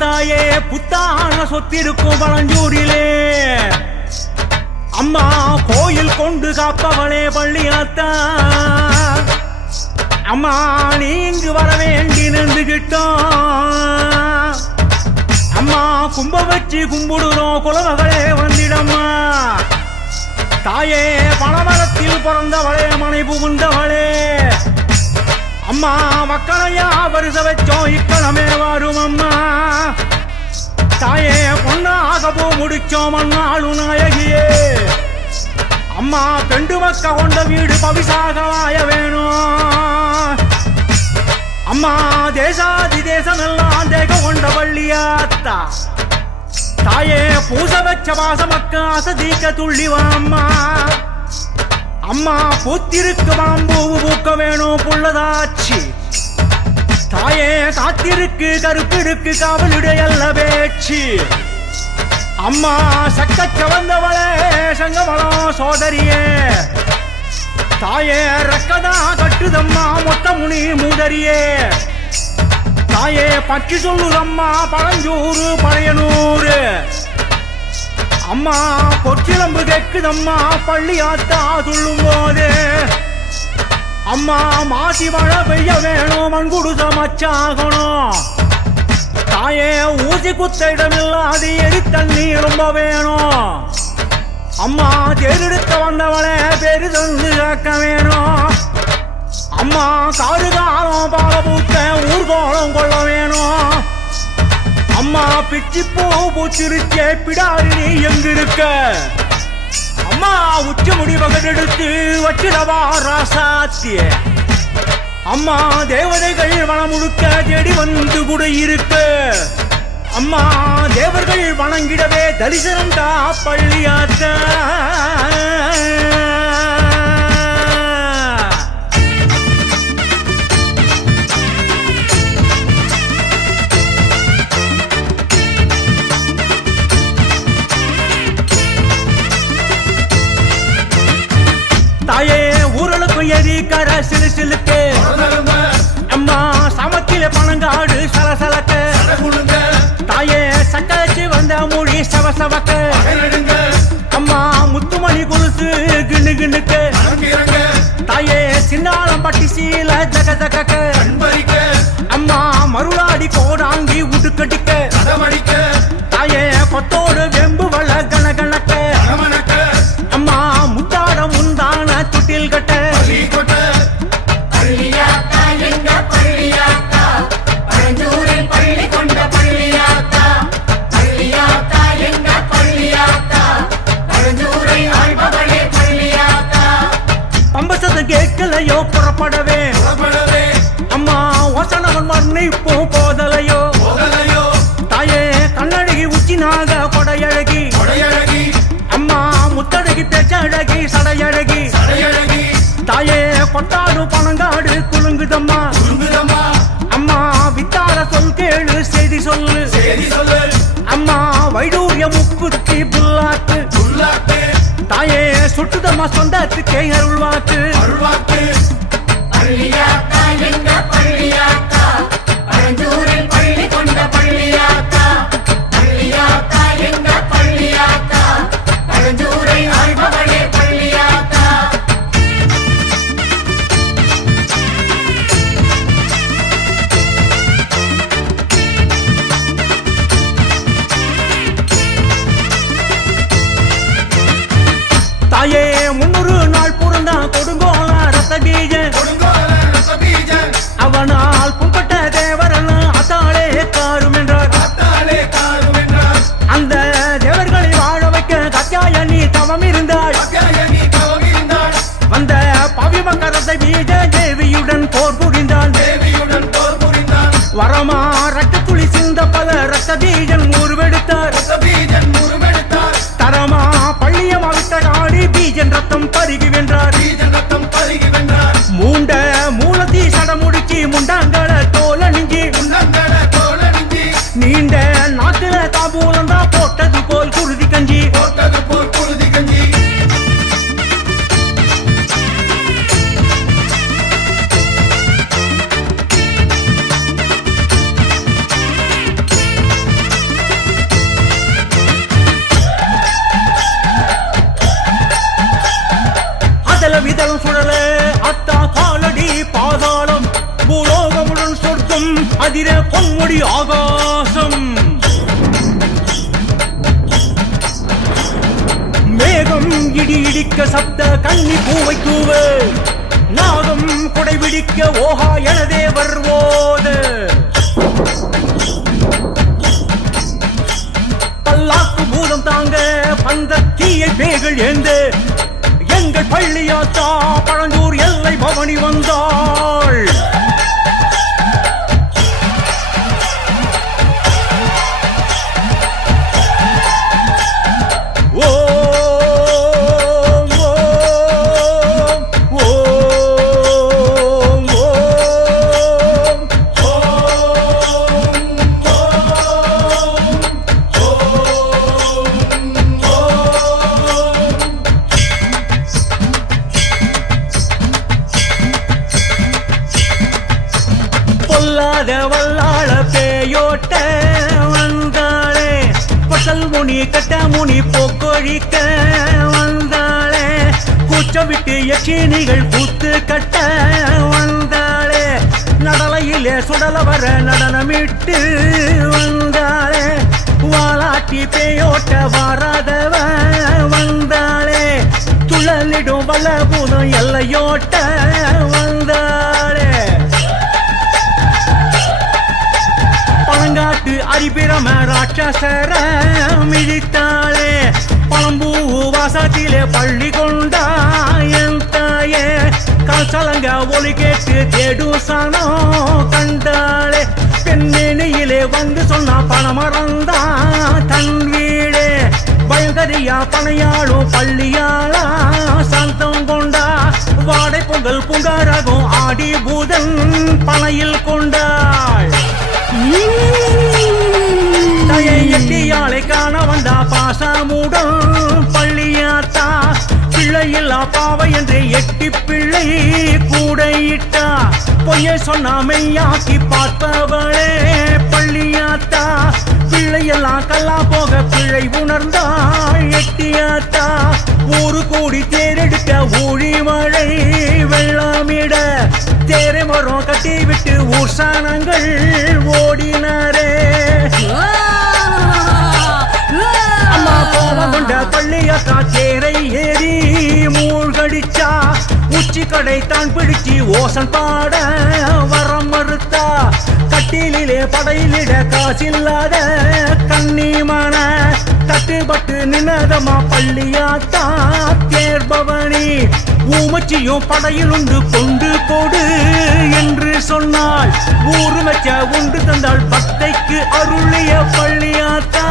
தாயே புத்தான சொத்திருக்கும் பழஞ்சூரிலே அம்மா கோயில் கொண்டு காப்பவளே பள்ளியாத்தா அம்மா நீங்கு வர வேண்டி நின்றுகிட்டோம் அம்மா கும்ப வச்சு கும்பிடுறோம் குலமகளே வந்திடம்மா தாயே பணமரத்தில் பிறந்தவளே மனை புகுந்தவளே அம்மா மக்களையா வருத வச்சோம் இக்கணமே வரும் அம்மா தாயே பொண்ணாக போ முடிச்சோம் மண்ணாளு நாயகியே அம்மா பெண்டு மக்க கொண்ட வீடு பவிசாகவாய வேணும் அம்மா தேசாதி தேசம் எல்லாம் தேக கொண்ட வள்ளியாத்தா தாயே பூச வச்ச பாசமக்க அசதிக்க துள்ளிவாம்மா அம்மா பூத்திருக்கு மாம்பூ பூக்க வேணும் புள்ளதாச்சி தாயே காத்திருக்கு கருப்பிருக்கு காவலுடையல்ல பேச்சு அம்மா சக்கச்ச வந்தவளே சங்கமலம் சோதரியே தாயே ரக்கதா கட்டுதம்மா மொத்த முனி மூதரியே தாயே பச்சி சொல்லுதம்மா பழஞ்சூறு பழையனூறு அம்மா பொற்சிலம்பு கேக்குதம்மா பள்ளியாத்தா துள்ளும் போது அம்மா மாசி மழை பெய்ய வேணும் மண்குடு சமச்சாகணும் தாயே ஊசி குத்த இடமில்லாது எரி தண்ணி ரொம்ப வேணும் அம்மா தேர்தெடுக்க வந்தவளே பேரு தந்து காக்க வேணும் அம்மா காடு காலம் பால பூத்த ஊர்கோளம் கொள்ள வேணும் அம்மா பிச்சி பூ பூச்சிருச்சே பிடாரி நீ எங்க இருக்க அம்மா உச்ச முடி வகடெடுத்து வச்சிடவா ராசாத்திய அம்மா தேவதைகள் வனம் முழுக்க தேடி வந்து கூட இருக்கு அம்மா தேவர்கள் வணங்கிடவே தரிசனம் தா பள்ளியாத்த தாயே ஊரலுக்கும் எரிக்கர சிலு சிலுக்கு அம்மா சமத்தில பணங்காடு சலசலக்க தாயே சக்கரைச்சு வந்த மொழி சவசவக்க அம்மா முத்துமணி குலுசு கிண்ணு கிண்ணுக்கு தாயே சின்னாலம் பட்டி சீல ஜக ஜகக்க அம்மா மருளாடி கோடாங்கி உடுக்கடிக்க தாயே கொத்தோடு வெம்பு வள கண கணக்க அம்மா முத்தாட முந்தான துட்டில் கட்ட பம்பசத்தை கேட்கலையோ புறப்படவே அம்மா வசனவன் மன்னிப்போ போதலையோ தாயே கண்ணழகி உச்சினாக கொடையழகி அம்மா முத்தழகி பேச்சழகி சடையழகி தாயே கொட்டாடு பணங்காடு குலுங்குதம்மா அம்மா வித்தார சொல் கேளு செய்தி சொல்லு அம்மா வைடூரிய முக்குத்தி புல்லாக்கு தாயே சுட்டுதம்மா சொந்தத்துக்கே அருள்வாக்கு தாயே 300 நாள் பிறந்தா கொடுங்கோல ரத்த பீஜன் அவனால் பும்பட்ட தேவரெல்லாம் அத்தாளே காரும் என்றார் அந்த தேவர்களை வாழ வைக்க கத்தியாயனி தவம் இருந்தாள் வந்த பவிமக்கரத்தை பீஜ தேவியுடன் போர் புரிந்தாள் வரமா ரத்த துளி சிந்த பல ரத்த பீஜன் உருவெடுத்தார் தரமா பள்ளியமா விட்ட காடி பீஜன் ரத்தம் பருகி வென்றார் மூண்ட மூலத்தி சடமுடிச்சி முண்டாங்கள தோலணிஞ்சி நீண்ட நாட்டுல தாபூலம் தான் போட்டது போல் குருதி கஞ்சி அதிர பொன்முடி ஆகாசம் மேகம் இடி இடிக்க சப்த கன்னி பூவை தூவு நாகம் கொடை பிடிக்க ஓஹா எனதே வருவோது பல்லாக்கு பூதம் தாங்க பந்த தீயை பேய்கள் ஏந்து எங்கள் பள்ளியாத்தா பழஞ்சூர் எல்லை பவனி வந்தாள் வல்லாள பேயோட்ட வந்தாளே பசல் முனி கட்ட முனி போக்கொழிக்க வந்தாளே கூச்ச விட்டு யட்சினிகள் கூத்து கட்ட வந்தாளே நடலையிலே சுடல வர நடனமிட்டு வந்தாளே வாலாட்டி பேயோட்ட வாராதவ வந்தாளே துழலிடும் வல்லபூதம் எல்லையோட்ட வந்தாளே பழங்காட்டு அரிபிரம ராட்சசர மிதித்தாளே பழம்பூ வாசத்திலே பள்ளி கொண்டாயன் தாயே கால்சலங்க ஒளி கேட்டு தேடும் சனோ கண்டாளே பெண்ணிலே வந்து சொன்னா பணமறந்தா தன் வீடே பயங்கரியா பனையாளும் பள்ளியாளா சாந்தம் கொண்டா வாடை பொங்கல் புங்காரகம் ஆடி பூதன் பனையில் கொண்டாள் எட்டியாளை காண வந்தா பாசமுடன் பள்ளியாத்தா பிள்ளையில்லா பாவை என்று எட்டி பிள்ளை கூடையிட்டா பொய்யை சொன்னா மெய்யாக்கி பார்ப்பவளே பள்ளியாத்தா பிள்ளையெல்லாம் கல்லா போக பிள்ளை உணர்ந்தா எட்டியாத்தா ஊரு கூடி தேரெடுக்க ஊழி மழை வெள்ளமிட தேரை மரம் கட்டி விட்டு ஊர் சாணங்கள் ஓடினாரே அம்மா கோபம் கொண்ட பள்ளியாத்தா தேரை ஏறி மூழ்கடிச்சா உச்சி கடை தான் பிடிச்சி ஓசன் பாட வரம் மறுத்தா கட்டிலே படையிலிட காசில்லாத கண்ணிமான தட்டுப்பட்டு நின்னதமா பள்ளியாத்தா தேர்பவனி ஊமச்சியும் படையில் உண்டு கொண்டு கொடு என்று சொன்னாள் ஊரு வச்ச உண்டு தந்தாள் பக்தைக்கு அருளிய பள்ளியாத்தா